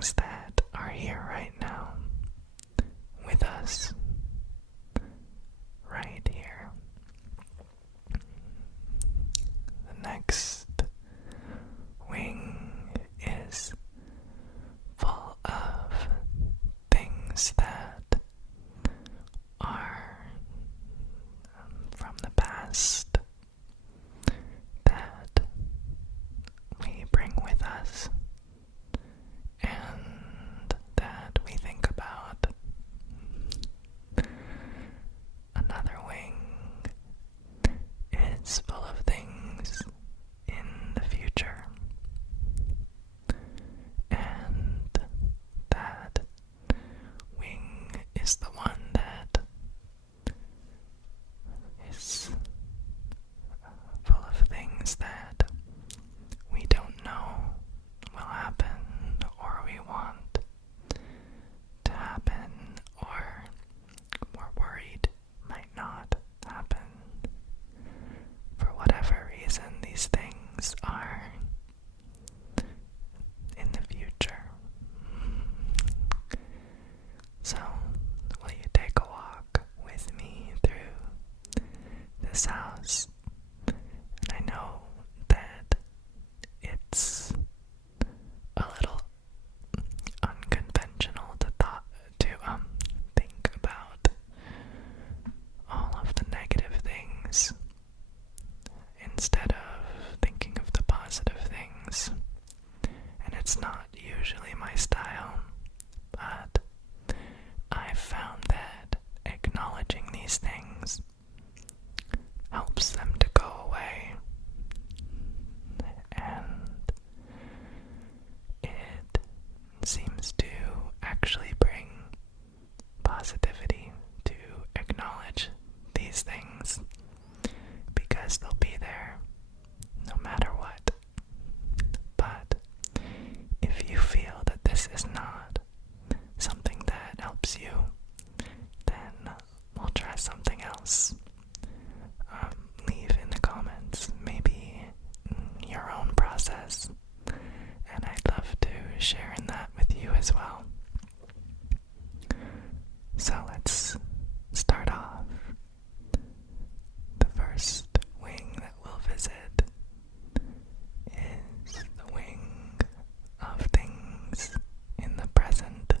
things that are here right now with us, right here. The next wing is full of things that are from the past that we bring with us and that we think about. Another wing is full of things in the future, and that wing is the one that is full of things that we don't know will happen, or we want to happen, or we're worried might not happen. For whatever reason, these things are in the future. So, will you take a walk with me through this house? And I know that it's a little unconventional to think about all of the negative things instead of thinking of the positive things. And it's not usually my style, but I've found that acknowledging these things helps them to go away, and it seems to actually bring positivity to acknowledge these things, because they'll be there no matter what. But if you feel that this is not something that helps you, then we'll try something else. Leave in the comments maybe your own process, and I'd love to share in that with you as well. So let's start off. The first wing that we'll visit is the wing of things in the present.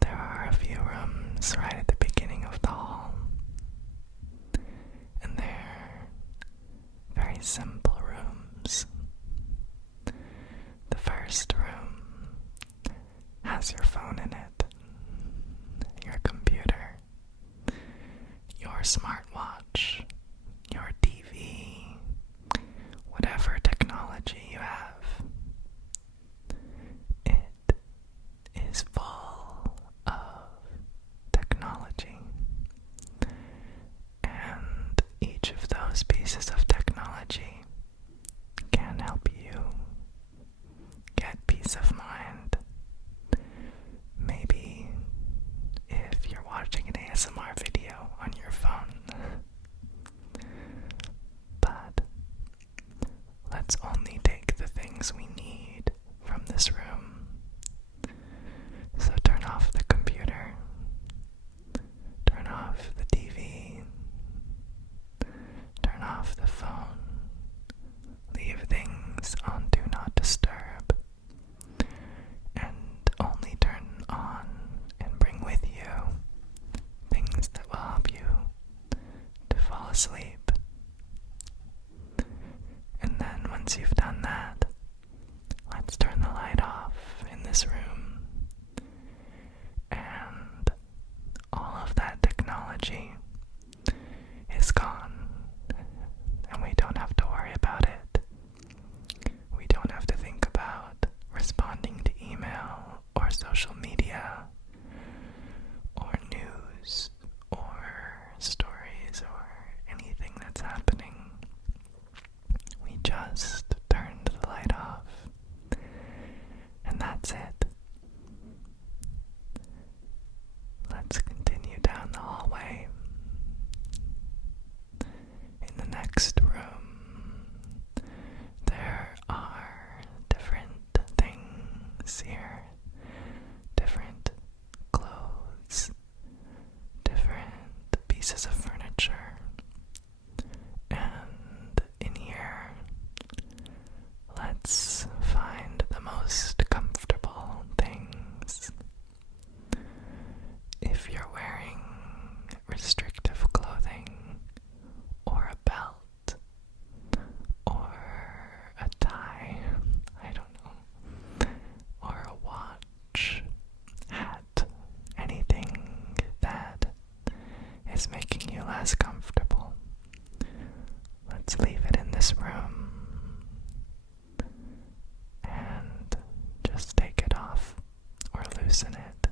There are a few rooms right at the beginning of the hall, and they're very simple rooms. The first room has your phone in it, your computer, your smartwatch, your TV, whatever technology you have. It is full of technology, and each of those pieces of technology can help you get peace of mind. Maybe if you're watching an ASMR video on your phone. But let's only take the things we need from this room. So turn off the computer, turn off the TV, turn off the phone, leave things on Do Not Disturb, and only turn on and bring with you things that will help you to fall asleep. And then once you've done that, let's find the most comfortable things. If you're wearing restrictive clothing, or a belt, or a tie, I don't know, or a watch, hat, anything that is making you less comfortable, let's leave it in this room and just take it off or loosen it.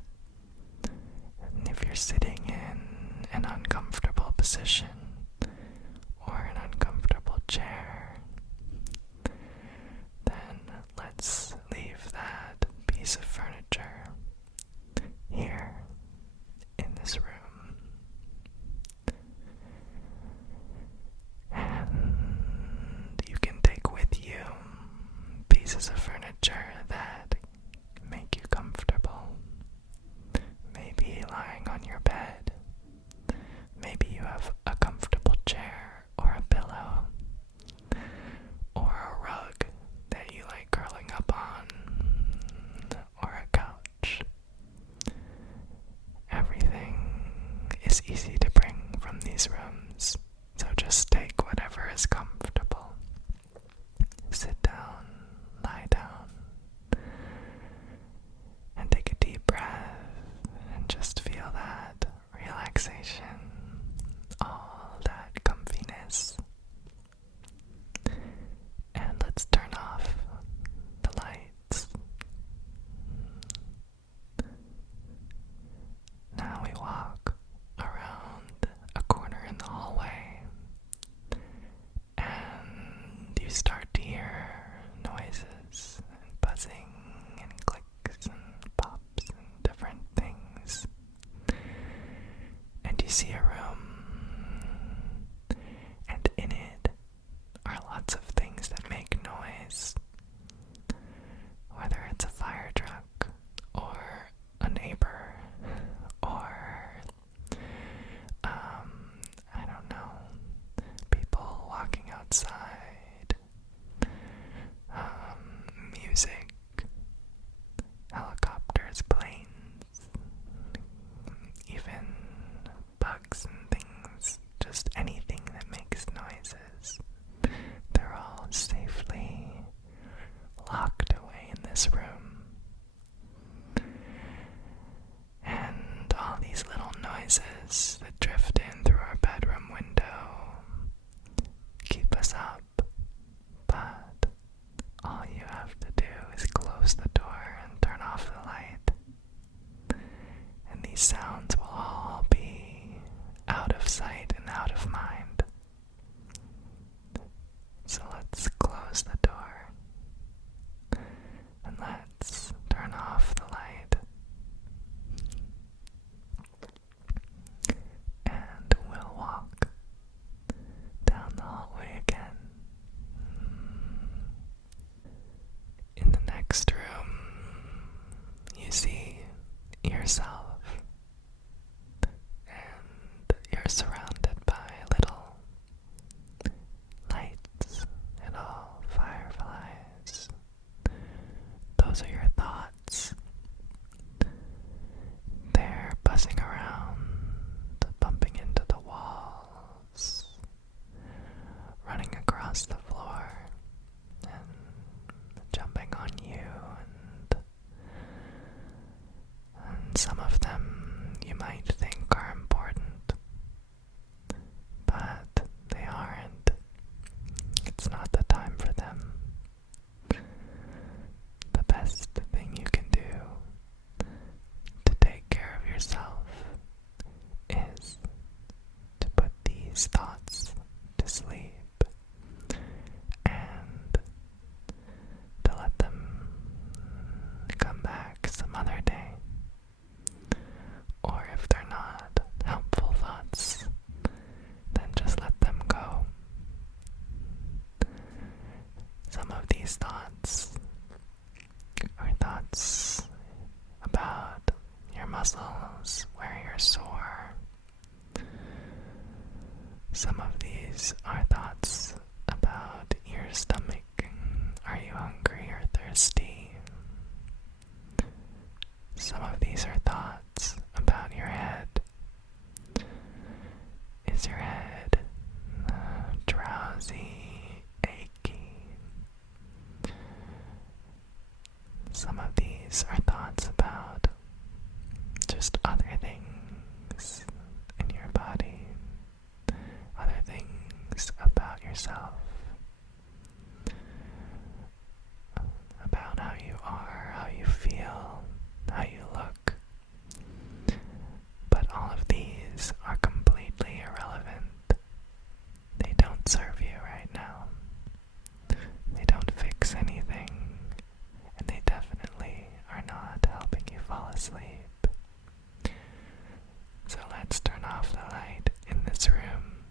And if you're sitting in an uncomfortable position or an uncomfortable chair, then let's leave that piece of furniture here in this room. And you can take with you pieces of furniture that make you comfortable. Maybe lying on your bed. Maybe you have a comfortable chair or a pillow or a rug that you like curling up on, or a couch. Everything is easy to bring from these rooms, so just take whatever is comfortable. Sit down, lie down, and take a deep breath and just feel that relaxation, all that comfiness. And let's turn off the lights. Now we walk around a corner in the hallway, and you start to hear noises and buzzing and clicks and pops and different things. And you see a room, and in it are lots of things that make noise. Whether it's a fire truck, or a neighbor, or, I don't know, people walking outside, music, helicopters, planes, even bugs and things, just anything that makes noises. They're all safely locked away in this room. And all these little noises that drift in through our bedroom window keep us up, but all you have to do is close the door and turn off the light, and these sounds will all be out of sight and out of mind. So let's close the door and let's turn off the light, and we'll walk down the hallway again. In the next room, you see yourself, and you're surrounded by little lights, little fireflies. Those are your thoughts. They're buzzing around, bumping into the walls, running across the floor, and jumping on you, and some of them you might think are important, but they aren't. It's not the time for them. The best thing you can do to take care of yourself is to put these thoughts to sleep and to let them come back some other day. Or if they're not helpful thoughts, then just let them go. Some of these thoughts are thoughts about your muscles, where you're sore. Some of these are thoughts about your stomach. Are you hungry? some of these are thoughts about your head. Is your head drowsy, achy? Some of these are thoughts about just other things in your body, other things about yourself, about how you are, how you feel, how you look. But all of these are completely irrelevant. They don't serve you right now. They don't fix anything, and they definitely are not helping you fall asleep. So let's turn off the light in this room,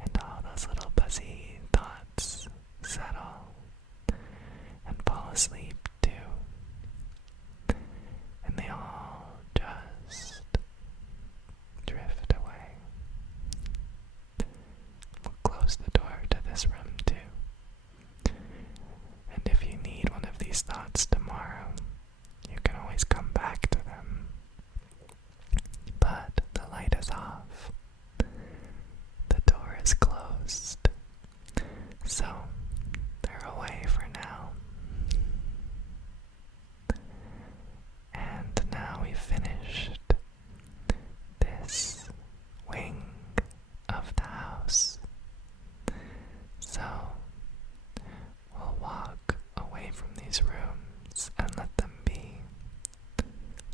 and all those little buzzy thoughts settle and fall asleep too. And they all just drift away. We'll close the door to this room too. And if you need one of these thoughts tomorrow, you can always come back to them. But the light is off. The door is closed. So they're away for now. And now we've finished this wing of the house. So we'll walk away from these rooms and let them be.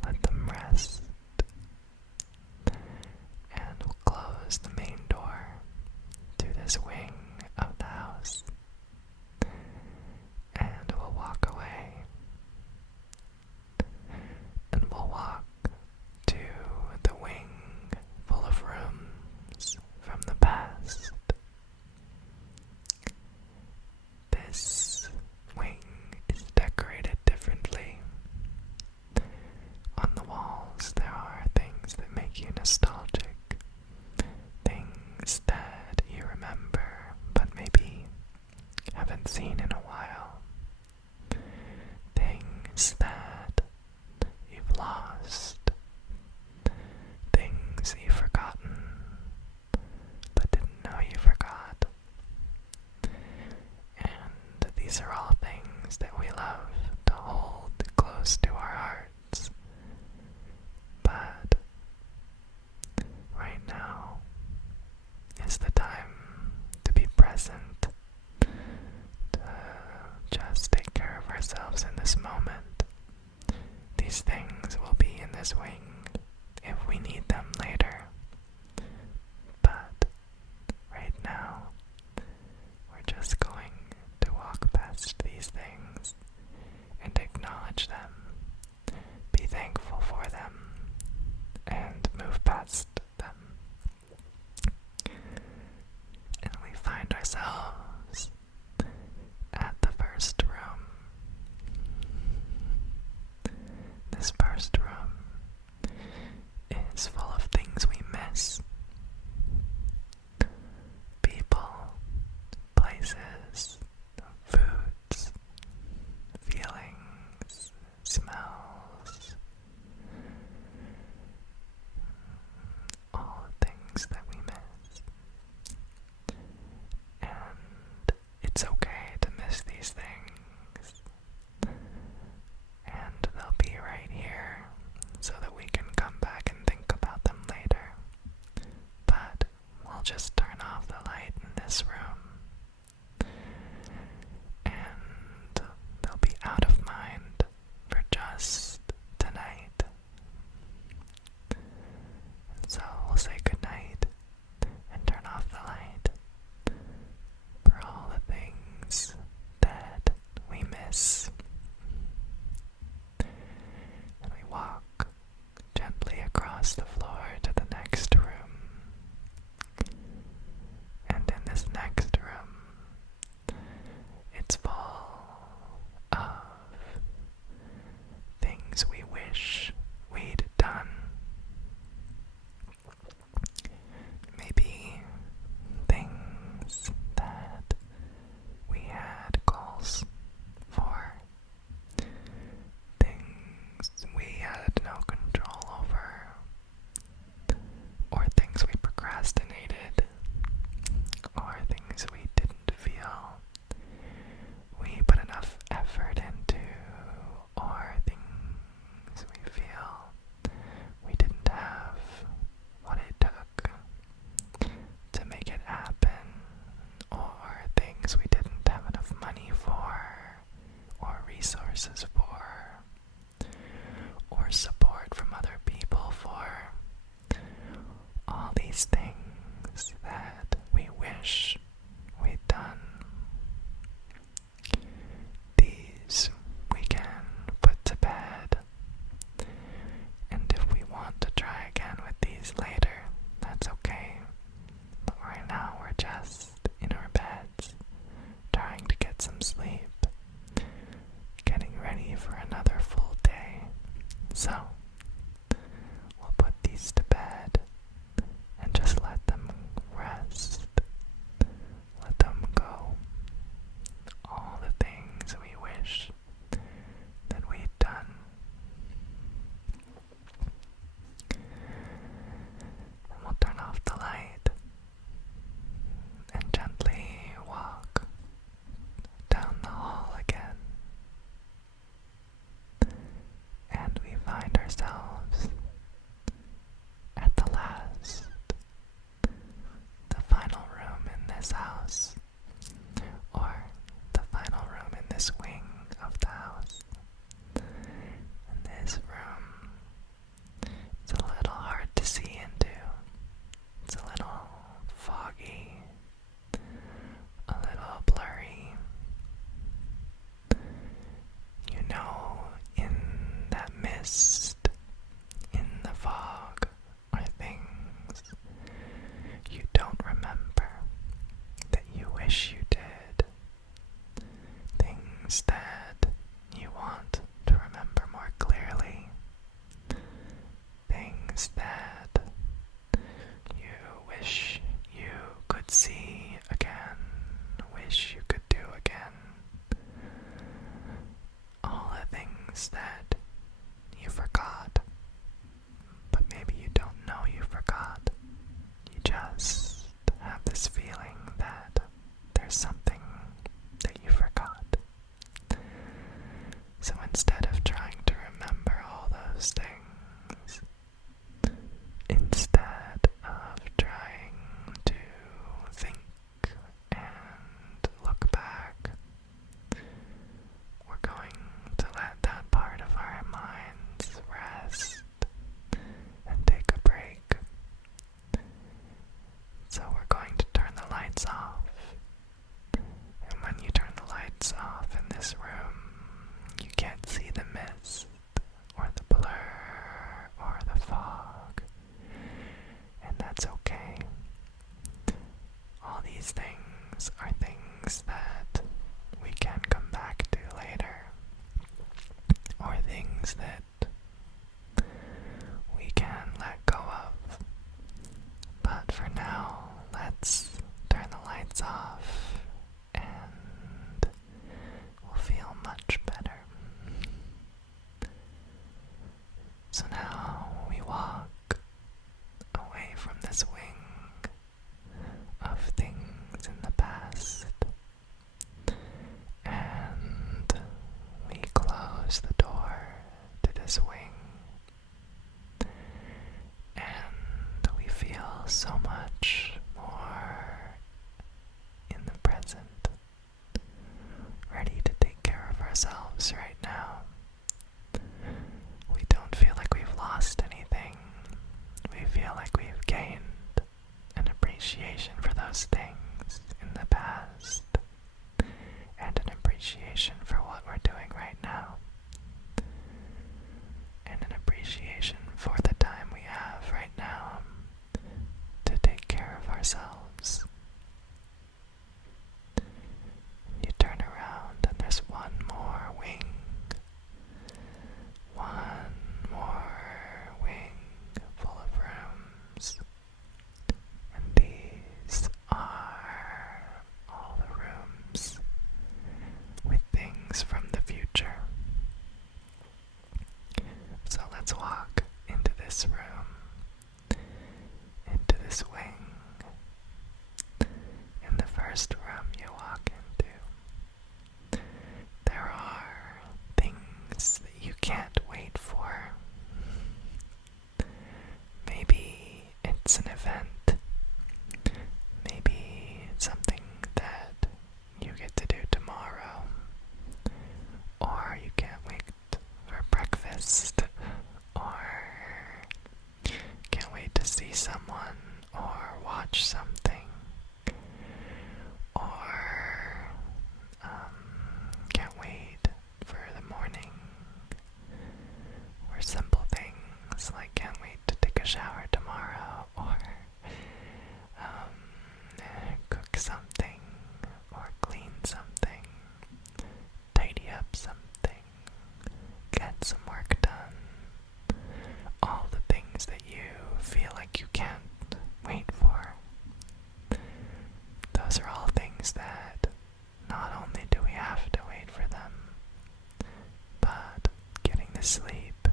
Let them rest. And we'll close the main door to this wing of the house. And we'll walk away. And we'll walk to the wing full of rooms from the past. This wing is decorated differently. On the walls there are things that make you nostalgic. Things that you remember but maybe haven't seen in a while. Things that you've lost. Things you've forgotten but didn't know you forgot. And these are all things that we love to hold close to our hearts. But right now is the time to be present, to just take care of ourselves in this moment. These things will be in this wing if we need them later. But right now, we're just going to walk past these things and acknowledge them, be thankful for them, and move past them. And we find ourselves at the first room. This first room is full of this wing of the house. And this room, it's a little hard to see into. It's a little foggy, a little blurry. You know, in that mist, in the fog, are things you don't remember that you wish you did. Things that you want to remember more clearly. Things that you wish you could see again, wish you could do again. All the things that you forgot, but maybe you don't know you forgot. You just have this feeling that there's something that you forgot. So instead of trying to remember all those things, instead of trying to think and look back, we're going to let that part of our minds rest and take a break. So we're going to turn the lights off. And when you turn the lights off in this room, you can't see the mist or the blur or the fog. And that's okay. All these things are things that we can come back to later, or things that we can let go of. But for now, let's turn the lights off and we'll feel much better. So now we walk away from this wing of things in the past, and we close the door to this wing, and we feel so much more in the present, ready to take care of ourselves right now. We don't feel like we've lost anything. We feel like we've gained an appreciation for those things in the past, and an appreciation for what we're doing right now, and an appreciation for the time we have right now to take care of ourselves. You turn around and there's one more wing. One more wing full of rooms. And these are all the rooms with things from the future. So let's walk into this room, into this wing. In the first room you walk into, there are things that you can't wait for. Maybe it's an event. Maybe it's something that you get to do tomorrow. Or you can't wait for breakfast. Or can't wait to see someone or watch something. Or can't wait for the morning. Or simple things like can't wait to take a shower tomorrow, or cook something, or clean something, tidy up something, get some work done. All the things that you feel like you can't wait for. Those are all things that not only do we have to wait for them, but getting to sleep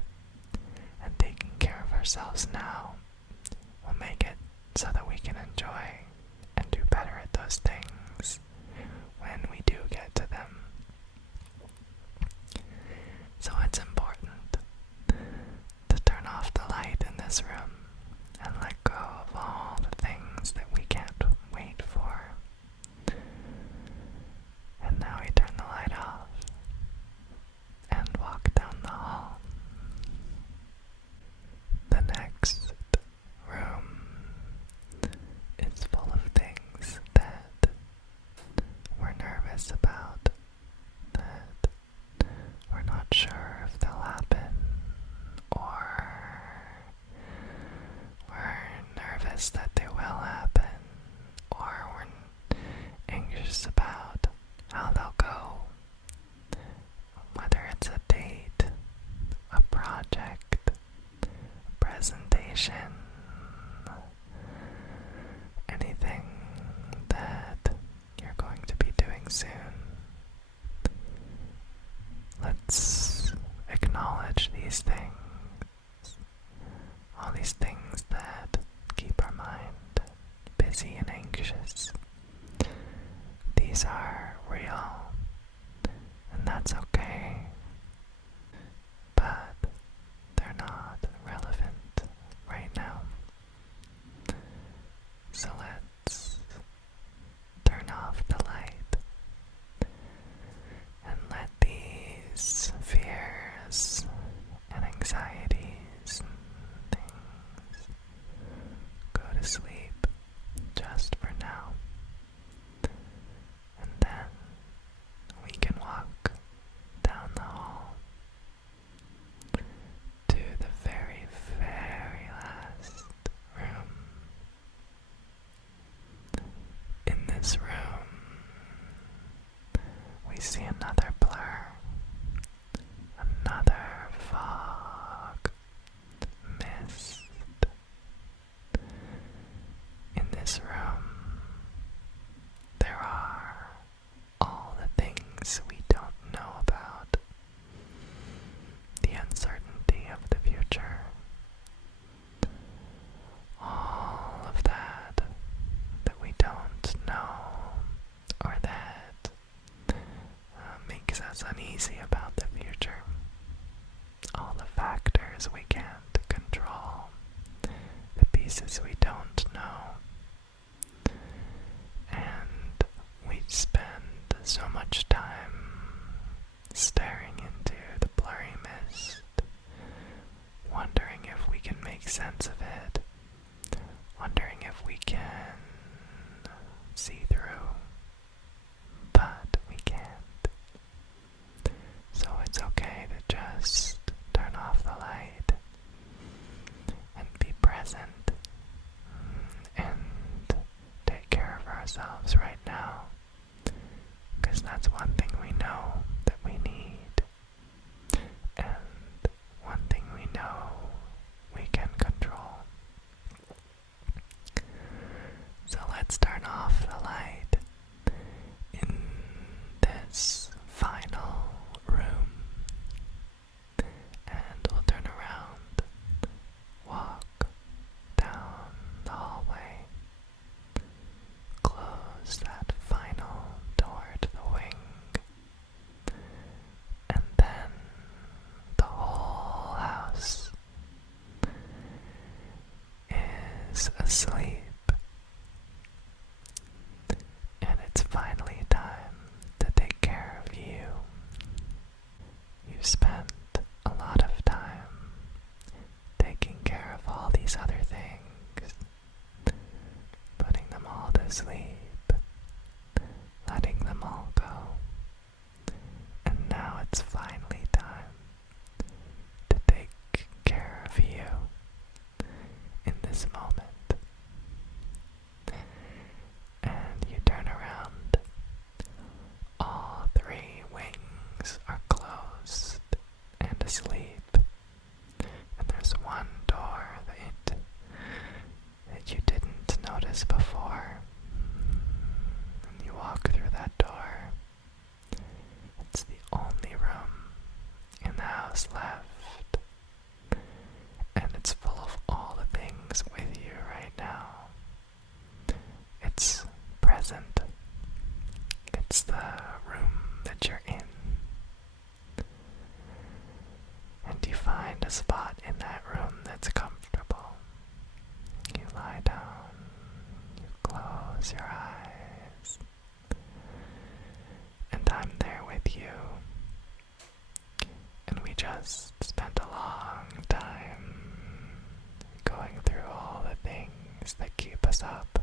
and taking care of ourselves now will make it so that we can enjoy and do better at those things when we do get to them. So it's important to turn off the light in this room and let go of all the things that we can't wait for. And now we turn the light off. acknowledge these things, all these things that keep our mind busy and anxious. These are real, and that's okay, but they're not relevant right now. So let's turn off the light and let these fears and anxieties and things go to sleep just for now. And then we can walk down the hall to the very, very last room. In this room, we see another blur, another fog, mist. In this room, there are all the things we don't know about, the uncertainty of the future, all of that we don't know, or that makes us uneasy about the future, all the factors we can't control, the pieces we don't know. And we spend so much time staring into the blurry mist, wondering if we can make sense of it, wondering if we can see through, but we can't. So it's okay to just turn off the light and be present and take care of ourselves right now, because that's one thing we know that we need, and one thing we know we can control. So let's turn off the light in this final room, and we'll turn around, walk down the hallway, close that final door to the wing, and then the whole house is asleep. And it's finally time to take care of you. You've spent a lot of time taking care of all these other things, putting them all to sleep, letting them all go. And now it's finally time to take care of you in this moment. And you turn around. All three wings are closed and asleep. And there's one door that you didn't notice before. And you walk through that door. It's the only room in the house left. And it's full of all the things with you right now. It's present. It's the room that you're in. And you find a spot in that room that's comfortable. You lie down, you close your eyes, and I'm there with you. And we just spent a long time going through all the things that keep us up.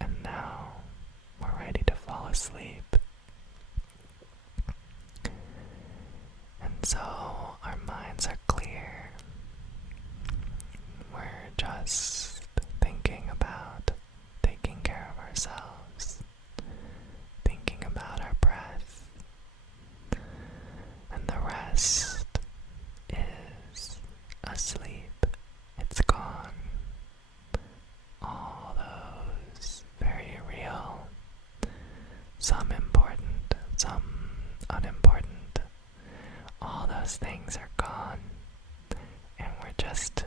And now we're ready to fall asleep. And so our minds are clear. We're just thinking about taking care of ourselves, thinking about our breath, and the rest is asleep. It's gone. All those very real, some important, some unimportant, those things are gone and we're just